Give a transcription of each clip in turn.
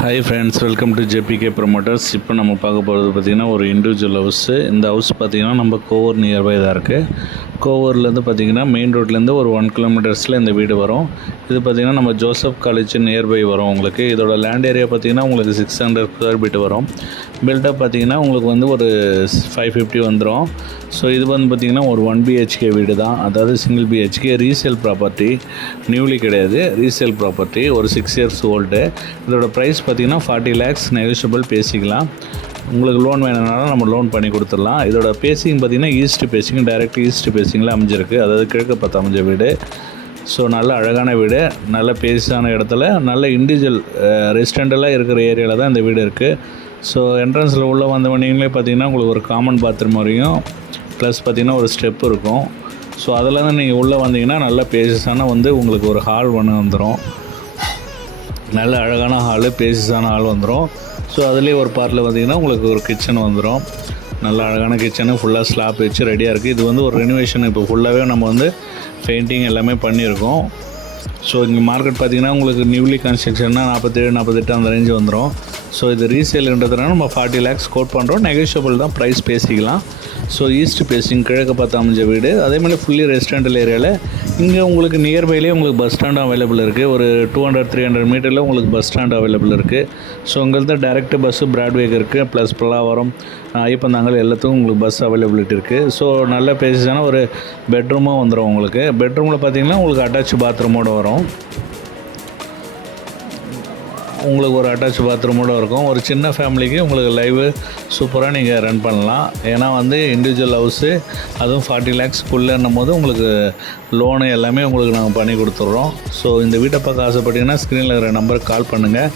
Hi friends welcome to JBK promoters இப்போ நம்ம பார்க்க போகிறது பார்த்திங்கன்னா ஒரு இண்டிவிஜுவல் ஹவுஸு இந்த ஹவுஸ் பார்த்திங்கன்னா நம்ம கோவர் நியர்பை தான் இருக்குது கோவூர்லேருந்து பார்த்திங்கன்னா மெயின் ரோட்லேருந்து ஒரு ஒன் கிலோமீட்டர்ஸில் இந்த வீடு வரும். இது பார்த்திங்கன்னா நம்ம ஜோசப் காலேஜ் நியர்பை வரும் உங்களுக்கு. இதோட லேண்ட் ஏரியா பார்த்திங்கன்னா உங்களுக்கு சிக்ஸ் ஹண்ட்ரட் ஸ்கொயர் ஃபீட் வரும். பில்டப் பார்த்திங்கன்னா உங்களுக்கு வந்து ஒரு ஃபைவ் ஃபிஃப்டி வந்துடும் ஸோ இது வந்து பார்த்திங்கன்னா ஒரு ஒன் பிஹெச்கே வீடு தான். அதாவது single BHK resale property newly கிடையாது. ரீசேல் ப்ராப்பர்ட்டி ஒரு சிக்ஸ் இயர்ஸ் ஓல்டு இதோட ப்ரைஸ் பார்த்திங்கன்னா ஃபார்ட்டி லேக்ஸ் நெகோஷியபிள் பேசிக்கலாம். உங்களுக்கு லோன் வேணும்னாலும் நம்ம லோன் பண்ணி கொடுத்துடலாம். இதோட பேசிங் பார்த்திங்கன்னா ஈஸ்ட் பேசிங் டைரக்ட் ஈஸ்ட் பேசிங்கில் அமைஞ்சிருக்கு. அதாவது கிழக்கு பார்த்து அமைஞ்ச வீடு. ஸோ நல்ல அழகான வீடு. நல்ல பேஸான இடத்துல நல்ல இண்டிவிஜுவல் ரெசிடெண்டலாக இருக்கிற ஏரியாவில் தான் இந்த வீடு இருக்குது ஸோ என்ட்ரன்ஸில் உள்ளே வந்த நீங்களே பார்த்தீங்கன்னா உங்களுக்கு ஒரு காமன் பாத்ரூம் வரையும் ப்ளஸ் பார்த்தீங்கன்னா ஒரு ஸ்டெப் இருக்கும். ஸோ அதில் தான் நீங்கள் உள்ளே வந்தீங்கன்னா நல்ல பேசிஸான வந்து உங்களுக்கு ஒரு ஹால் ஒன்று வந்துடும் நல்ல அழகான ஹாலு பேசிஸான ஹால் வந்துடும் ஸோ அதுலேயே ஒரு பார்ட்டில் பார்த்திங்கன்னா உங்களுக்கு ஒரு கிச்சன் வந்துடும் நல்ல அழகான கிச்சனு ஃபுல்லாக ஸ்லாப் வச்சு ரெடியாக இருக்குது இது வந்து ஒரு ரெனோவேஷன் இப்போ ஃபுல்லாகவே நம்ம வந்து பெயிண்டிங் எல்லாமே பண்ணியிருக்கோம். ஸோ இங்கே மார்க்கெட் பார்த்தீங்கன்னா உங்களுக்கு நியூலி கன்ஸ்ட்ரக்ஷன்னா நாற்பத்தேழு நாற்பத்தெட்டு அந்த ரேஞ்சு வந்துடும் ஸோ இது ரீசேலுன்றதுனால நம்ம ஃபார்ட்டி லேக்ஸ் கோட் பண்ணுறோம் நெகோஷியபிள் தான் ப்ரைஸ் பேசிக்கலாம். ஸோ ஈஸ்ட் பேசிங் கிழக்கு பார்த்து அமைஞ்ச வீடு. அதேமாதிரி ஃபுல்லி ரெஸ்டாரண்டல் ஏரியாவில் இங்கே உங்களுக்கு நியர்பைலேயே உங்களுக்கு பஸ் ஸ்டாண்டும் அவைலபிள் இருக்குது ஒரு டூ ஹண்ட்ரட் த்ரீ ஹண்ட்ரட் மீட்டரில் உங்களுக்கு பஸ் ஸ்டாண்ட் அவைலபிள் இருக்குது ஸோ உங்கள்கிட்ட டேரெக்ட் பஸ்ஸு பிராட்வேக்கு இருக்குது ப்ளஸ் பல்லாவரம் ஐயப்பந்தாங்கல் எல்லாத்துக்கும் உங்களுக்கு பஸ் அவைலபிலிட்டி இருக்குது ஸோ நல்ல பேசிஸான ஒரு பெட்ரூமாக வந்துடும் உங்களுக்கு. பெட்ரூமில் பார்த்தீங்கன்னா உங்களுக்கு அட்டாச் பாத்ரூமோடு வரும். உங்களுக்கு ஒரு அட்டாச் பாத்ரூமோடு இருக்கும். ஒரு சின்ன ஃபேமிலிக்கு உங்களுக்கு லைவு சூப்பராக நீங்கள் ரன் பண்ணலாம். ஏன்னா வந்து இண்டிவிஜுவல் ஹவுஸு அதுவும் ஃபார்ட்டி லேக்ஸ்க்குள்ளேன்னும் போது உங்களுக்கு லோனு எல்லாமே உங்களுக்கு நாங்கள் பண்ணி கொடுத்துட்றோம். ஸோ இந்த வீட்டை பார்க்க ஆசைப்பட்டீங்கன்னா ஸ்க்ரீனில் இருக்கிற நம்பருக்கு கால் பண்ணுங்கள்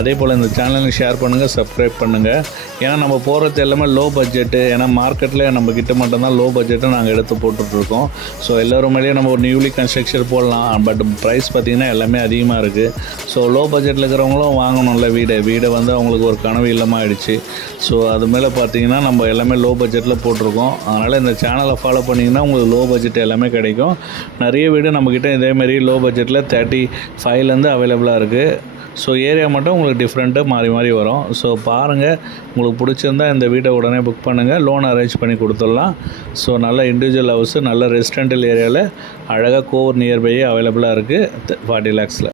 அதே போல் இந்த சேனலை ஷேர் பண்ணுங்கள் சப்ஸ்கிரைப் பண்ணுங்கள் ஏன்னா நம்ம போகிறது எல்லாமே லோ பட்ஜெட்டு ஏன்னா மார்க்கெட்டில் நம்ம கிட்ட மட்டும்தான் லோ பட்ஜெட்டை நாங்கள் எடுத்து போட்டுட்ருக்கோம். ஸோ எல்லோரும் மேலேயே நம்ம ஒரு நியூலி கன்ஸ்ட்ரக்ஷன் போடலாம். பட் ப்ரைஸ் பார்த்திங்கன்னா எல்லாமே அதிகமாக இருக்குது ஸோ லோ பட்ஜெட்டில் இருக்கிறவங்களும் வாங்கணும்ல வீடு. வீடை வந்து அவங்களுக்கு ஒரு கனவு இல்லமாக ஆயிடுச்சு. ஸோ அது மேலே பார்த்தீங்கன்னா நம்ம எல்லாமே லோ பட்ஜெட்டில் போட்டிருக்கோம். அதனால் இந்த சேனலை ஃபாலோ பண்ணிங்கன்னா உங்களுக்கு லோ பட்ஜெட் எல்லாமே கிடைக்கும். நிறைய வீடு நம்மக்கிட்ட இதேமாரி லோ பட்ஜெட்டில் தேர்ட்டி ஃபைவ்லேருந்து அவைலபிளாக இருக்குது ஸோ ஏரியா மட்டும் உங்களுக்கு டிஃப்ரெண்ட்டாக மாறி மாறி வரும். ஸோ பாருங்கள் உங்களுக்கு பிடிச்சிருந்தா இந்த வீட்டை உடனே புக் பண்ணுங்கள் லோன் அரேஞ்ச் பண்ணி கொடுத்துடலாம். ஸோ நல்ல இண்டிவிஜுவல் ஹவுஸு நல்ல ரெசிடென்டல் ஏரியாவில் அழகாக கோவர் நியர்பையே அவைலபிளாக இருக்குது ஃபார்ட்டி லேக்ஸில்